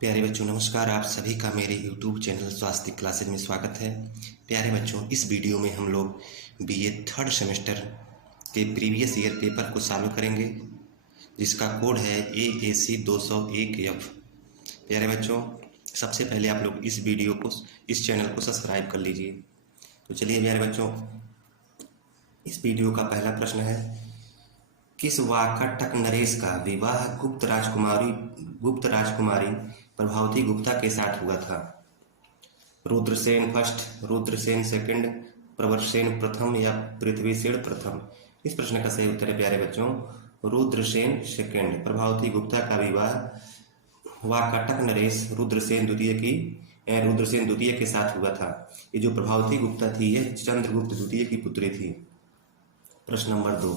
प्यारे बच्चों नमस्कार। आप सभी का मेरे YouTube चैनल स्वास्थ्य क्लासेज में स्वागत है। प्यारे बच्चों, इस वीडियो में हम लोग बीए थर्ड सेमेस्टर के प्रीवियस ईयर पेपर को सॉल्व करेंगे, जिसका कोड है AAC 201F। प्यारे बच्चों, सबसे पहले आप लोग इस चैनल को सब्सक्राइब कर लीजिए। तो चलिए प्यारे बच्चों, इस वीडियो का पहला प्रश्न है, किस वाकाटक नरेश का विवाह गुप्त राजकुमारी प्रभावती गुप्ता के साथ हुआ था? रुद्रसेन फर्स्ट, रुद्रसेन सेकंड, प्रवरसेन प्रथम या पृथ्वीसेन प्रथम? इस प्रश्न का सही उत्तर है प्यारे बच्चों रुद्रसेन सेकंड। प्रभावती गुप्ता का विवाह वाकाटक नरेश रुद्रसेन द्वितीय के साथ हुआ था। ये जो प्रभावती गुप्ता थी, यह चंद्रगुप्त द्वितीय की पुत्री थी। प्रश्न नंबर 2,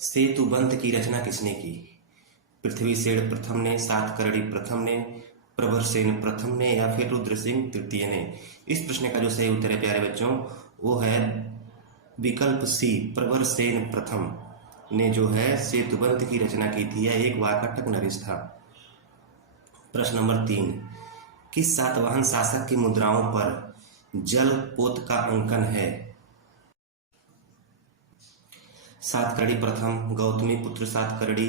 सेतुबंध की रचना किसने की? पृथ्वीसेन प्रथम ने, सातकर्णी प्रथम ने, प्रवरसेन प्रथम ने या फिर रुद्रसिंह तृतीय ने? इस प्रश्न का जो सही उत्तर है प्यारे बच्चों वो है विकल्प सी, प्रवरसेन प्रथम ने जो है सेतुबंध की रचना की थी। यह एक वाकाटक नरेश था। प्रश्न नंबर 3, किस सातवाहन शासक की मुद्राओं पर जल पोत का अंकन है? सातकर्णी प्रथम, गौतमी पुत्र सातकर्णी,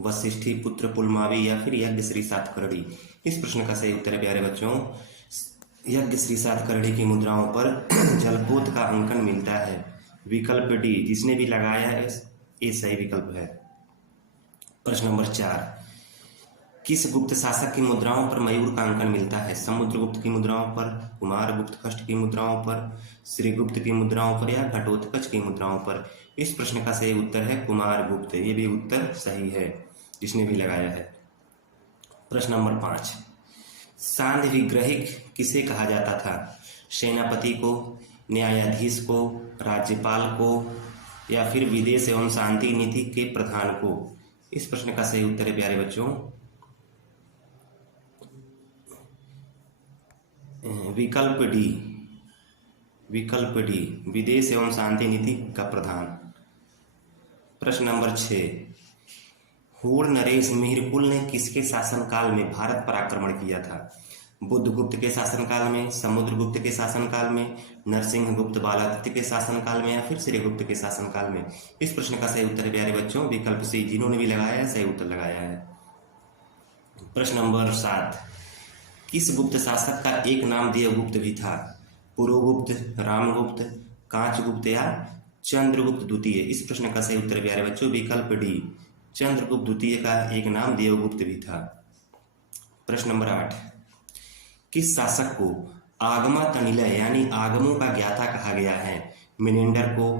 वशिष्ठी पुत्र पुलमावी या फिर यज्ञश्री सातकर्णी? इस प्रश्न का सही उत्तर है प्यारे बच्चों यज्ञश्री सातकर्णी की मुद्राओं पर जलपोत का अंकन मिलता है। विकल्प डी, जिसने भी लगाया है ये सही विकल्प है। प्रश्न नंबर 4, किस गुप्त शासक की मुद्राओं पर मयूर का अंकन मिलता है? समुद्रगुप्त की मुद्राओं पर, कुमारगुप्त फर्स्ट की मुद्राओं पर, श्रीगुप्त की मुद्राओं पर या घटोत्कच की मुद्राओं पर? इस प्रश्न का सही उत्तर है कुमारगुप्त। ये भी उत्तर सही है, जिसने भी लगाया है। प्रश्न नंबर 5, सांध्य विग्रहिक किसे कहा जाता था? सेनापति को, न्यायाधीश को, राज्यपाल को या फिर विदेश एवं शांति नीति के प्रधान को? इस प्रश्न का सही उत्तर है प्यारे बच्चों विकल्प डी, विदेश एवं शांति नीति का प्रधान। प्रश्न नंबर 6, हूण नरेश मिहिरकुल ने किसके शासनकाल में भारत पर आक्रमण किया था? बुद्धगुप्त के शासनकाल में, समुद्रगुप्त के शासनकाल में, नरसिंहगुप्त बालादित्य के शासनकाल में या फिर श्रीगुप्त के शासनकाल में? इस प्रश्न का सही उत्तर है प्यारे बच्चों विकल्प सी, जिन्होंने भी लगाया है सही उत्तर लगाया है। प्रश्न नंबर 7, किस गुप्त शासक का एक नाम देवगुप्त भी था? पुरुगुप्त, रामगुप्त, कांचगुप्त या चंद्रगुप्त द्वितीय? इस प्रश्न का सही उत्तर प्यारे बच्चों विकल्प डी, चंद्रगुप्त द्वितीय का एक नाम देवगुप्त भी था। प्रश्न नंबर 8, किस शासक को आगमा तनिलय यानी आगमों का ज्ञाता कहा गया है? मिनेंडर को,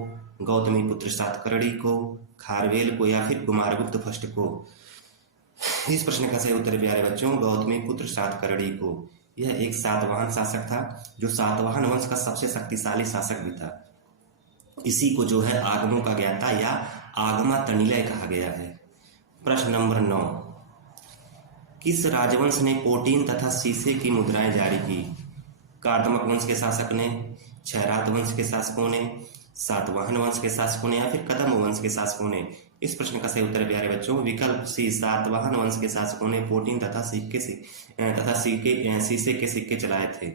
गौतमी पुत्र सातकर्णी को, खारवेल को या फिर कुमारगुप्त फर्स्ट को? इस प्रश्न का सही उत्तर प्यारे बच्चों गौतमी पुत्र सातकर्णी को। यह एक सातवाहन शासक था, जो सातवाहन वंश का सबसे शक्तिशाली शासक भी था। इसी को जो है आगमों का ज्ञाता या आगमा तनिलय कहा गया है। प्रश्न नंबर 9, किस राजवंश ने कोटीन तथा शीशे की मुद्राएं जारी की? कार्दमक वंश के शासक ने, क्षयरात वंश के शासकों ने, सातवाहन वंश के शासकों ने या फिर कदम वंश के शासकों ने? इस प्रश्न का सही उत्तर प्यारे बच्चों विकल्प सी, सातवाहन वंश के शासकों ने कोटीन तथा शीशे के सिक्के चलाए थे।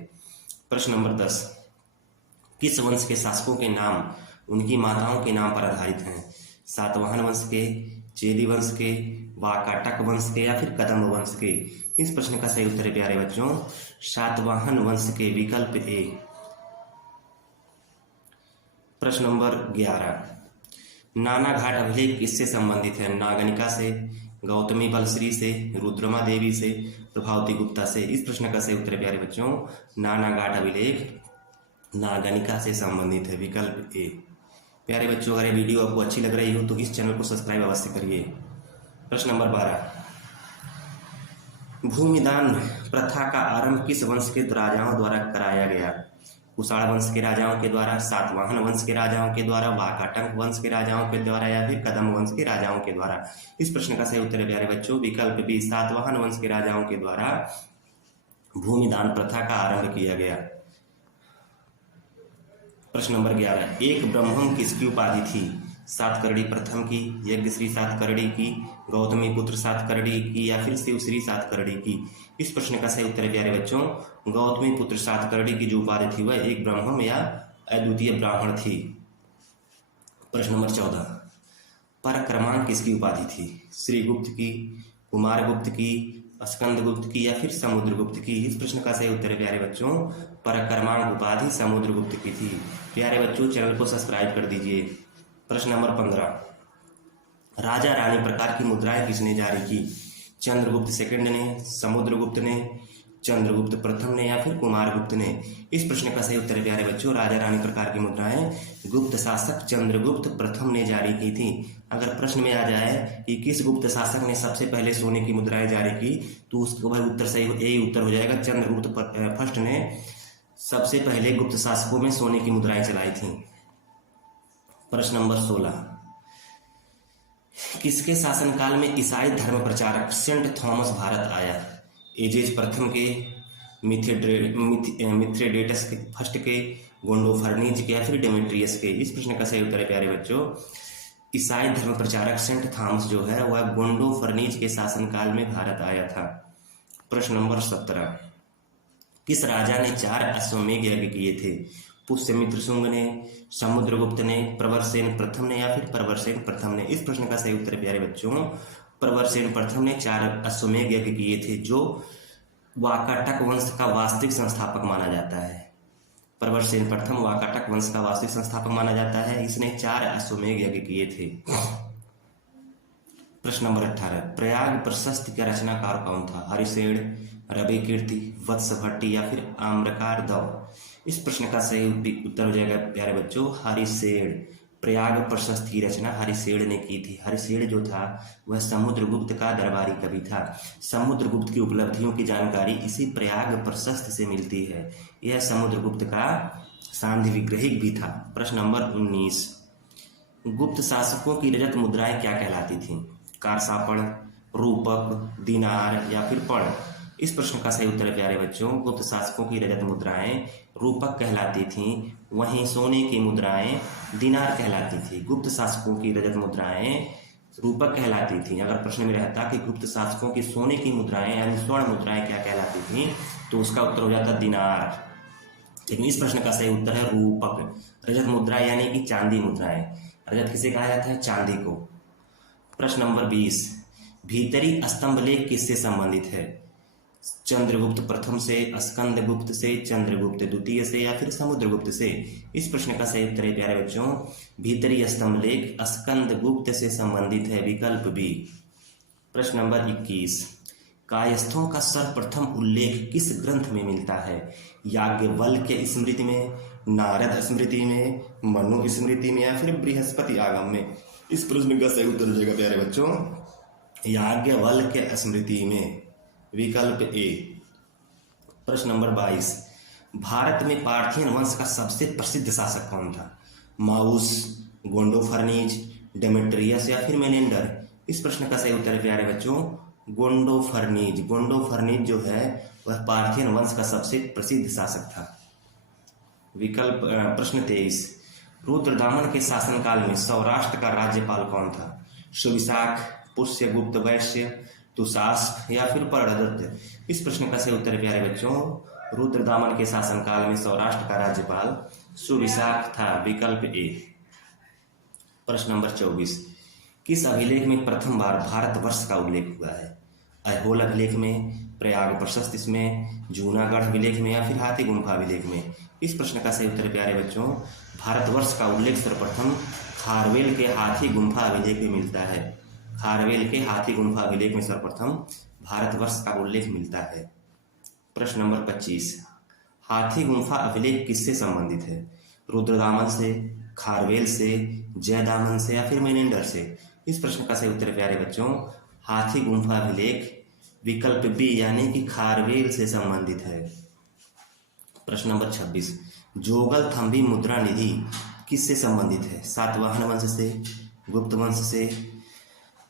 प्रश्न नंबर 10, किस वंश के शासकों के नाम उनकी माताओं के नाम पर आधारित हैं? सातवाहन वंश के, चेदी वंश के, वाकाटक वंश के या फिर कदम वंश के? इस प्रश्न का सही उत्तर है प्यारे बच्चों सातवाहन वंश के, विकल्प ए। प्रश्न नंबर 11, नानाघाट अभिलेख किससे संबंधित है? नागनिका से, गौतमी बलश्री से, रुद्रमा देवी से, प्रभावती गुप्ता से? इस प्रश्न का सही उत्तर प्यारे बच्चों नानाघाट अभिलेख नागनिका से संबंधित है, विकल्प ए। प्यारे बच्चों, अगर ये वीडियो आपको अच्छी लग रही हो तो इस चैनल को सब्सक्राइब अवश्य करिए। प्रश्न नंबर 12, भूमिदान प्रथा का आरंभ किस वंश के राजाओं द्वारा कराया गया? कुषाण वंश के राजाओं के द्वारा, सातवाहन वंश के राजाओं के द्वारा, वाकाटक वंश के राजाओं के द्वारा या फिर कदम वंश के राजाओं के द्वारा? इस प्रश्न का सही उत्तर है प्यारे बच्चों विकल्प बी, सातवाहन वंश के राजाओं के द्वारा भूमिदान प्रथा का आरंभ किया गया। प्रश्न नंबर 11, एक ब्रह्मम किसकी उपाधि थी? सातकर्णी प्रथम की, यज्ञश्री सातकर्णी की, गौतमी पुत्र सातकर्णी की या फिर शिवश्री सातकर्णी की? इस प्रश्न का सही उत्तर है प्यारे बच्चों गौतमी पुत्र सातकर्णी की जो उपाधि थी वह एक ब्रह्मम या अद्वितीय ब्राह्मण थी। प्रश्न नंबर 14, पराक्रमांक किसकी उपाधि थी? श्रीगुप्त की, कुमारगुप्त की, स्कंदगुप्त की या फिर समुद्रगुप्त की? इस प्रश्न का सही उत्तर है प्यारे बच्चों पराक्रमांक उपाधि समुद्रगुप्त की थी। प्यारे बच्चों चैनल को सब्सक्राइब कर दीजिए। प्रश्न नंबर 15, राजा रानी प्रकार की मुद्राएं किसने जारी की? चंद्रगुप्त सेकंड ने, समुद्रगुप्त ने, चंद्रगुप्त प्रथम ने या फिर कुमारगुप्त ने? इस प्रश्न का सही उत्तर है प्यारे बच्चों राजा रानी प्रकार की मुद्राएं गुप्त शासक चंद्रगुप्त प्रथम ने जारी की थी। अगर प्रश्न में आ जाए कि किस गुप्त शासक ने सबसे पहले सोने की मुद्राएं जारी की तो उसका भाई उत्तर सही यही उत्तर हो जाएगा, चंद्रगुप्त फर्स्ट ने सबसे पहले गुप्त शासकों में सोने की मुद्राएं चलाई थी। प्रश्न नंबर 16, किसके शासनकाल में ईसाई धर्म प्रचारक सेंट थॉमस भारत आया? एजेज प्रथम के, मिथ्रेडेटस के फर्स्ट के, गोंडोफर्नीज के या फिर डेमेट्रियस के? इस प्रश्न का सही उत्तर है प्यारे बच्चों ईसाई धर्म प्रचारक सेंट थॉमस जो है वह गोंडोफर्नीज के शासनकाल में भारत आया था। प्रश्न नंबर 17, किस राजा ने 4 अश्वमेध यज्ञ किए थे? पुष्यमित्र शुंग ने, समुद्रगुप्त ने, प्रवरसेन प्रथम ने या फिर प्रवरसेन प्रथम ने? इस प्रश्न का सही उत्तर प्यारे बच्चों प्रवरसेन प्रथम ने 4 अश्वमेध यज्ञ किए थे जो वाकाटक वंश का वास्तविक संस्थापक माना जाता है। प्रवरसेन प्रथम वाकाटक वंश का वास्तविक संस्थापक माना जाता है। इसने 4 अश्वमेध यज्ञ किए थे। प्रश्न नंबर 18, प्रयाग प्रशस्ति का रचनाकार कौन था? हरिसेन, रवि कीर्ति, वत्स भट्टी या फिर आम्रकार दव? इस प्रश्न का सही उत्तर हो जाएगा प्यारे बच्चों हरिसेन। प्रयाग प्रशस्ति की रचना हरिसेन ने की थी। हरिसेन जो था वह समुद्रगुप्त का दरबारी कवि था। समुद्रगुप्त की उपलब्धियों की जानकारी इसी प्रयाग प्रशस्ति से मिलती है। यह समुद्रगुप्त का सांध्य विग्रहिक भी था। प्रश्न नंबर 19, गुप्त शासकों की रजत मुद्राएं क्या कहलाती थीं? कारसापण, रूपक, दिनार या फिर पण? इस प्रश्न का सही उत्तर है प्यारे बच्चों गुप्त शासकों की रजत मुद्राएं रूपक कहलाती थीं, वहीं सोने की मुद्राएं दिनार कहलाती थी। गुप्त शासकों की रजत मुद्राएं रूपक कहलाती थी। अगर प्रश्न में रहता कि गुप्त शासकों की सोने की मुद्राएं यानी स्वर्ण मुद्राएं क्या कहलाती थी तो उसका उत्तर हो जाता दिनार। लेकिन इस प्रश्न का सही उत्तर है रूपक। रजत मुद्रा यानी कि चांदी मुद्राएं। रजत किसे कहा जाता है? चांदी को। प्रश्न नंबर 20, भीतरी स्तंभलेख किससे संबंधित है? चंद्रगुप्त प्रथम से, स्कंदगुप्त से, चंद्रगुप्त द्वितीय से या फिर समुद्रगुप्त से? इस प्रश्न का सही उत्तर है प्यारे बच्चों भीतरी स्तंभलेख स्कंदगुप्त से संबंधित है, विकल्प बी। प्रश्न नंबर 21, कायस्थों का सर्वप्रथम उल्लेख किस ग्रंथ में मिलता है? याज्ञवल्क्य स्मृति में, नारद स्मृति में, मनु स्मृति में या फिर बृहस्पति आगम में? इस प्रश्न का सही उत्तर हो जाएगा प्यारे बच्चों याज्ञवल्क्य स्मृति में, विकल्प ए। प्रश्न नंबर 22, भारत में पार्थियन वंश का सबसे प्रसिद्ध शासक कौन था? माउस, गोंडोफर्नीज, डेमेट्रियस या फिर मेनेंडर? इस प्रश्न का सही उत्तर है प्यारे बच्चों गोंडोफर्नीज। गोंडोफर्नीज जो है वह पार्थियन वंश का सबसे प्रसिद्ध शासक था, विकल्प। प्रश्न 23, रुद्रदामन के शासनकाल में सौराष्ट्र का राज्यपाल कौन था? सुविशाख, पुष्यगुप्त वैश्य, तुषास्प या फिर पर्णदत्त? इस प्रश्न का सही उत्तर प्यारे बच्चों रुद्रदामन के शासनकाल में सौराष्ट्र का राज्यपाल सुविशाख था, विकल्प ए। प्रश्न नंबर 24, किस अभिलेख में प्रथम बार भारतवर्ष का उल्लेख हुआ है? ऐहोल अभिलेख में, प्रयाग प्रशस्ति में, जूनागढ़ अभिलेख में या फिर हाथी गुम्फा अभिलेख में? इस प्रश्न का सही उत्तर प्यारे बच्चों भारतवर्ष का उल्लेख सर्वप्रथम खारवेल के हाथी गुम्फा अभिलेख में मिलता है। खारवेल के हाथी गुम्फा अभिलेख में सर्वप्रथम भारतवर्ष का उल्लेख मिलता है। प्रश्न नंबर 25, हाथी गुम्फा अभिलेख किससे संबंधित है? रुद्रदामन से, खारवेल से, जयदामन से या फिर मेनेंडर से? इस प्रश्न का सही उत्तर प्यारे बच्चों हाथी गुम्फा अभिलेख, विकल्प बी यानी कि खारवेल से संबंधित है। प्रश्न नंबर 26, जोगल थंबी मुद्रा निधि किससे संबंधित है? सातवाहन वंश से, गुप्त वंश से,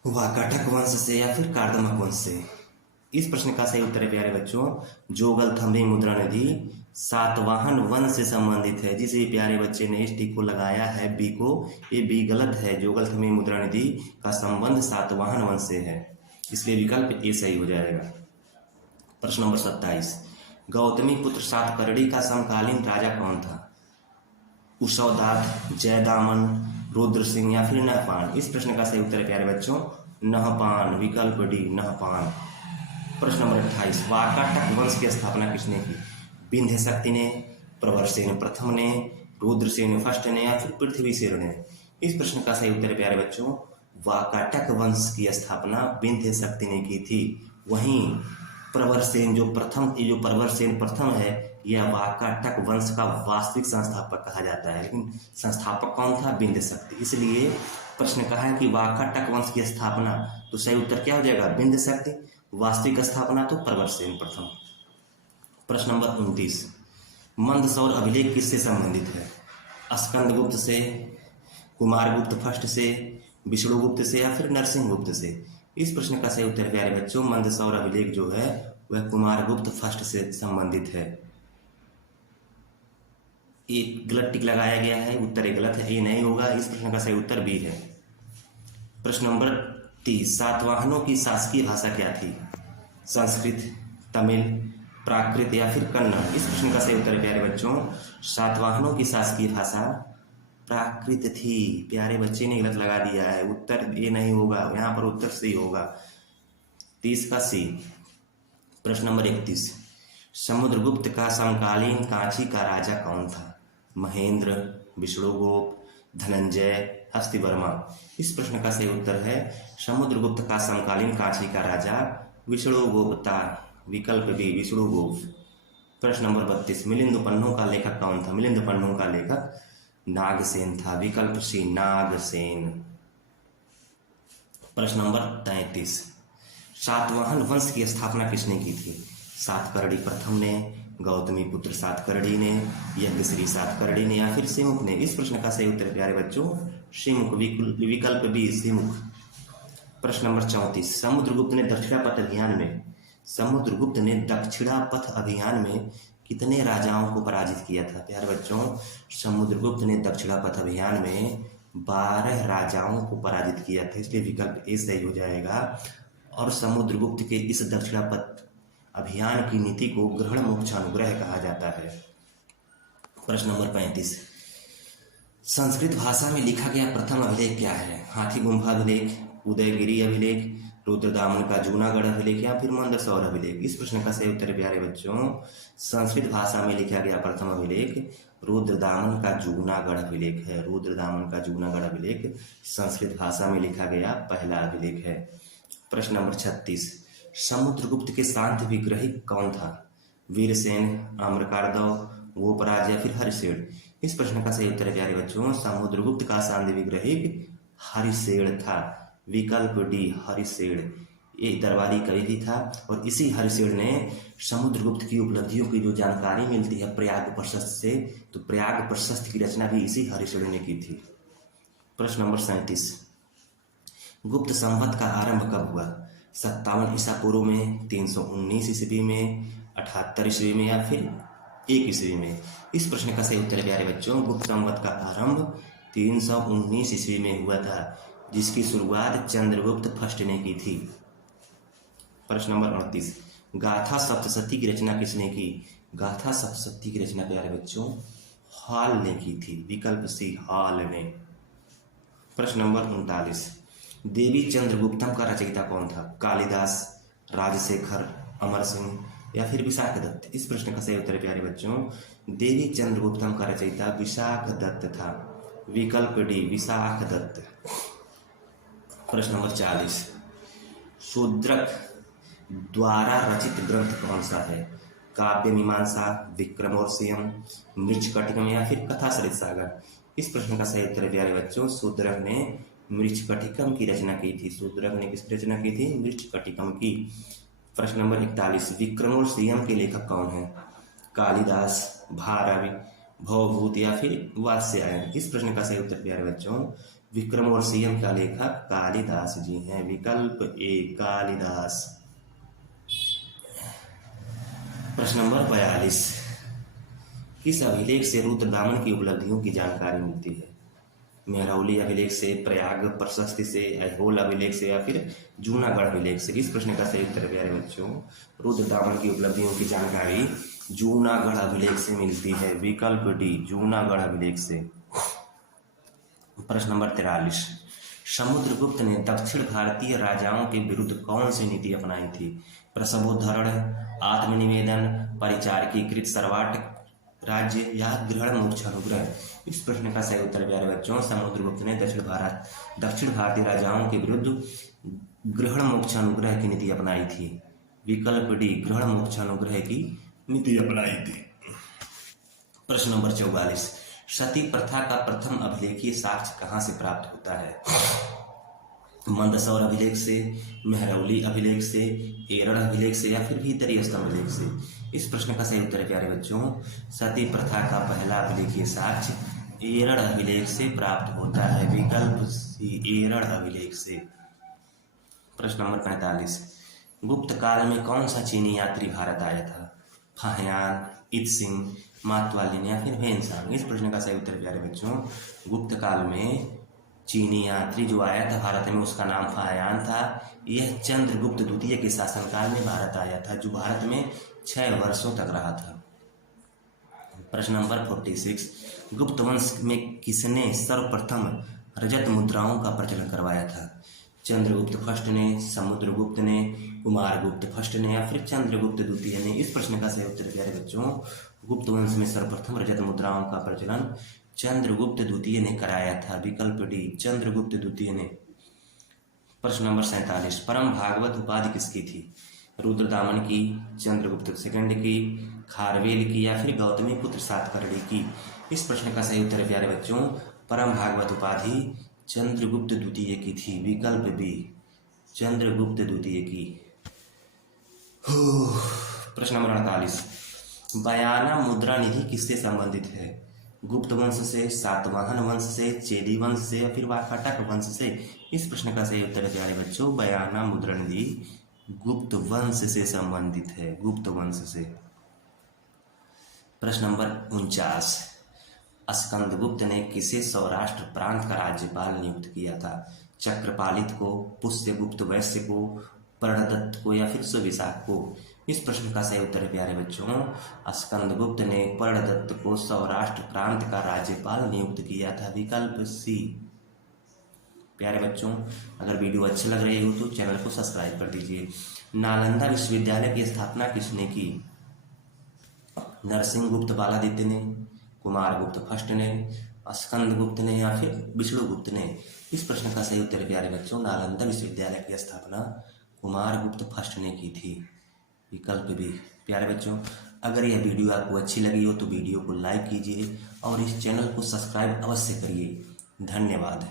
वाकाटक वंश से या फिर कार्दमक वंश से? इस प्रश्न का सही उत्तर है प्यारे बच्चों, जोगलथम्बी मुद्रा निधि सातवाहन वंश से संबंधित है। जिस भी प्यारे बच्चे ने इस टिक को लगाया है बी को, ये बी गलत है। जोगलथम्बी मुद्रा निधि का संबंध सातवाहन वंश से है, इसलिए विकल्प ए सही हो जाएगा। प्रश्न नंबर 27, गौतमी पुत्र सातकर्णी का समकालीन राजा कौन था? उषौदात, जयदामन, रुद्र सिंह या फिर नहपान। इस प्रश्न का सही उत्तर है प्यारे बच्चों, नहपान, विकल्प डी नहपान। प्रश्न नंबर 28, वाकाटक वंश की स्थापना किसने की? विंध्य शक्ति ने, प्रवरसेन प्रथम ने, रुद्रसेन फर्स्ट ने या फिर पृथ्वीसेन ने। इस प्रश्न का सही उत्तर है प्यारे बच्चों, वाकाटक वंश की स्थापना विंध्य शक्ति ने की थी। वहीं प्रवरसेन जो प्रवरसेन प्रथम है, यह वाकाटक वंश का वास्तविक संस्थापक कहा जाता है, लेकिन संस्थापक कौन था? विंध्य शक्ति। इसलिए प्रश्न कहा है कि वाकाटक वंश की स्थापना, तो सही उत्तर क्या हो जाएगा? विंध्य शक्ति। वास्तविक स्थापना तो प्रवरसेन प्रथम। प्रश्न नंबर 29, मंदसौर अभिलेख किससे संबंधित है? स्कंदगुप्त से, कुमारगुप्त फर्स्ट से, विष्णुगुप्त से या फिर नरसिंहगुप्त से। इस प्रश्न का सही उत्तर प्यारे बच्चों, मंदसौर अभिलेख जो है वह कुमारगुप्त फर्स्ट से संबंधित है। एक गलत टिक लगाया गया है, उत्तर एक गलत है, ए नहीं होगा। इस प्रश्न का सही उत्तर बी है। प्रश्न नंबर 30, सातवाहनों की शासकीय भाषा क्या थी? संस्कृत, तमिल, प्राकृत या फिर कन्नड़। इस प्रश्न का सही उत्तर है प्यारे बच्चों, सातवाहनों की शासकीय भाषा प्राकृत थी। प्यारे बच्चे ने गलत लगा दिया है, उत्तर ए नहीं होगा, यहाँ पर उत्तर सी होगा, 30 का सी। प्रश्न नंबर 31, समुद्रगुप्त का समकालीन कांची का राजा कौन था? महेंद्र, विष्णुगुप्त, धनंजय, हस्तिवर्मा। इस प्रश्न का सही उत्तर है, समुद्रगुप्त का समकालीन कांची का राजा विष्णुगुप्त, विकल्प बी विष्णुगुप्त। प्रश्न नंबर 32, मिलिंद उपन्नों का लेखक कौन था? मिलिंद उपन्नों का लेखक नागसेन था, विकल्प सी नागसेन। प्रश्न नंबर 33, सातवाहन वंश की स्थापना किसने की थी? सातकर्णी प्रथम ने, गौतमी पुत्र सातकर्णी ने, यज्ञश्री सातकर्णी ने या फिर सिमुख ने। इस प्रश्न का सही उत्तर प्यारे बच्चों, सिमुख, विकल्प बी सिमुख। प्रश्न नंबर 34, समुद्रगुप्त ने दक्षिणापथ अभियान में कितने राजाओं को पराजित किया था? प्यारे बच्चों, समुद्रगुप्त ने दक्षिणापथ अभियान में 12 राजाओं को पराजित किया था, इसलिए विकल्प ए सही हो जाएगा। और समुद्रगुप्त के इस दक्षिणापथ अभियान की नीति को ग्रहण मोक्ष अनुग्रह कहा जाता है। प्रश्न नंबर 35, संस्कृत भाषा में लिखा गया प्रथम अभिलेख क्या है? हाथी गुम्फा अभिलेख, उदयगिरी अभिलेख, रुद्रदामन का जूनागढ़ अभिलेख या फिर मंदसौर अभिलेख। इस प्रश्न का सही उत्तर प्यारे बच्चों, संस्कृत भाषा में लिखा गया प्रथम अभिलेख रुद्रदामन का जूनागढ़ अभिलेख है। रुद्रदामन का जूनागढ़ अभिलेख संस्कृत भाषा में लिखा गया पहला अभिलेख है। प्रश्न नंबर 36, समुद्रगुप्त के शांत विग्रही कौन था? वीरसेन, आम्रकारदव, गोपराज या फिर हरिसेन। इस प्रश्न का सही उत्तर है प्यारे बच्चों, समुद्रगुप्त का शांत विग्रही हरिसेन था, विकल्प डी हरिसेन। ये दरबारी कवि भी था और इसी हरिसेन ने समुद्रगुप्त की उपलब्धियों की जो जानकारी मिलती है प्रयाग प्रशस्त से, तो प्रयाग प्रशस्त की रचना भी इसी हरिसेन ने की थी। प्रश्न नंबर 37, गुप्त संवत का आरंभ कब हुआ? 57 ईसा पूर्व में, 319 ईस्वी में, 78 ईस्वी में या फिर 1 ईस्वी में। इस प्रश्न का सही उत्तर है प्यारे बच्चों, गुप्त संवत का आरंभ 319 ईस्वी में हुआ था, जिसकी शुरुआत चंद्रगुप्त फर्स्ट ने की थी। प्रश्न नंबर 38, गाथा सप्तशती की रचना किसने की? गाथा सप्तशती की रचना प्यारे बच्चों हॉल ने की थी, विकल्प सी हॉल ने। प्रश्न नंबर 39, देवी चंद्रगुप्तम का रचयिता कौन था? कालिदास, राजशेखर, अमर सिंह या फिर विशाख दत्त। इस प्रश्न का सही उत्तर प्यारे बच्चों, देवी चंद्रगुप्तम का रचयिता विशाख दत्त था, विकल्प डी विशाख दत्त। प्रश्न नंबर 40, शूद्रक द्वारा रचित ग्रंथ कौन सा है? काव्य मीमांसा, विक्रमोर्वशीयम, मृच्छकटिकम या फिर कथासरित सागर। इस प्रश्न का सही उत्तर प्यारे बच्चों, शूद्रक ने मृच्छकटिकम की रचना की थी। शूद्रक ने किसकी रचना की थी? मृच्छकटिकम की। प्रश्न नंबर 41, विक्रमोर्वशीयम के लेखक कौन है? कालिदास, भारवी, भवभूत या फिर वात्स्यायन। इस प्रश्न का सही उत्तर प्यारे बच्चों, विक्रमोर्वशीयम का लेखक कालिदास जी हैं, विकल्प ए कालिदास। प्रश्न नंबर 42, किस अभिलेख से रुद्रदामन की उपलब्धियों की जानकारी मिलती है? मेहरौली अभिलेख से, प्रयाग प्रशस्ति से, ऐहोल अभिलेख से या फिर जूनागढ़ अभिलेख से? इस प्रश्न का सही उत्तर प्यारे बच्चों, रुद्रदामन की उपलब्धियों की जानकारी जूनागढ़ अभिलेख से मिलती है। विकल्प डी, जूनागढ़ अभिलेख से। प्रश्न नंबर 43, समुद्रगुप्त ने दक्षिण भारतीय राजाओं के विरुद्ध कौन सी नीति अपनाई थी? प्रसवोद्धरण, आत्मनिवेदन, परिचारकीकृत सर्वाट राज्य या ग्रहण मोक्ष अनुग्रह? इस प्रश्न का सही उत्तर प्यारे बच्चों, समुद्रगुप्त ने दक्षिण भारतीय राजाओं के विरुद्ध ग्रहण मोक्ष अनुग्रह की नीति अपनाई थी। विकल्प डी, ग्रहण मोक्ष अनुग्रह की नीति अपनाई थी। प्रश्न नंबर 44, सती प्रथा का प्रथम अभिलेखीय साक्ष्य कहाँ से प्राप्त होता है? मंदसौर अभिलेख से, मेहरौली अभिलेख से, एरड़ अभिलेख से या फिर भीतरी स्तंभ अभिलेख से? इस प्रश्न का सही उत्तर है प्यारे बच्चों, सती प्रथा का पहला अभिलेखीय साक्ष्य एरड़ अभिलेख से प्राप्त होता है। विकल्प सी, एरड़ अभिलेख से। प्रश्न नंबर 45, गुप्त काल में कौन सा चीनी यात्री भारत आया था? फाहियान, इत्सिंग, मातवालिन या फिर भेनसांग? इस प्रश्न का सही उत्तर प्यारे बच्चों, गुप्त काल में चीनी यात्री जो आया था भारत में उसका नाम फाहियान था। यह चंद्रगुप्त द्वितीय के शासनकाल में भारत आया था, जो भारत में 6 वर्षों तक रहा था। प्रश्न नंबर 46, गुप्त वंश में किसने सर्वप्रथम रजत मुद्राओं का प्रचलन करवाया था? चंद्रगुप्त फर्स्ट ने, समुद्रगुप्त ने, कुमारगुप्त फर्स्ट ने या फिर चंद्रगुप्त द्वितीय ने? इस प्रश्न का सही उत्तर प्यारे बच्चों, गुप्त वंश में सर्वप्रथम रजत मुद्राओं का प्रचलन चंद्रगुप्त द्वितीय ने कराया था। विकल्प डी, चंद्रगुप्त द्वितीय ने। प्रश्न नंबर 47, परम भागवत उपाधि किसकी थी? रुद्रदामन की, चंद्रगुप्त सेकंड की, खारवेल की या फिर गौतमी पुत्र सातकर्णी की? इस प्रश्न का सही उत्तर है प्यारे बच्चों, परम भागवत उपाधि चंद्रगुप्त द्वितीय की थी। विकल्प बी, चंद्रगुप्त द्वितीय की। प्रश्न नंबर 48, बयाना मुद्रा निधि किससे संबंधित है? गुप्त वंश से, सातवाहन वंश से, चेदी वंश से या फिर वाकाटक वंश से? इस प्रश्न का सही उत्तर है प्यारे बच्चों, बयाना मुद्रा निधि गुप्त वंश से संबंधित है, गुप्त वंश से। प्रश्न नंबर 49, स्कंदगुप्त ने किसे सौराष्ट्र प्रांत का राज्यपाल नियुक्त किया था? चक्रपालित को, पुष्यगुप्त वैश्य को, प्रणदत्त को या फिर सुविशाख को? इस प्रश्न का सही उत्तर है प्यारे बच्चों, स्कंदगुप्त ने प्रणदत्त को सौराष्ट्र प्रांत का राज्यपाल नियुक्त किया था। विकल्प सी। प्यारे बच्चों, अगर वीडियो अच्छी लग रही हो तो चैनल को सब्सक्राइब कर दीजिए। नालंदा विश्वविद्यालय की स्थापना किसने की? नरसिंहगुप्त बालादित्य ने, कुमारगुप्त फर्स्ट ने, स्कंदगुप्त ने या फिर विष्णुगुप्त ने? इस प्रश्न का सही उत्तर है प्यारे बच्चों, नालंदा विश्वविद्यालय की स्थापना कुमारगुप्त फर्स्ट ने की थी। विकल्प भी। प्यारे बच्चों, अगर यह वीडियो आपको अच्छी लगी हो तो वीडियो को लाइक कीजिए और इस चैनल को सब्सक्राइब अवश्य करिए। धन्यवाद।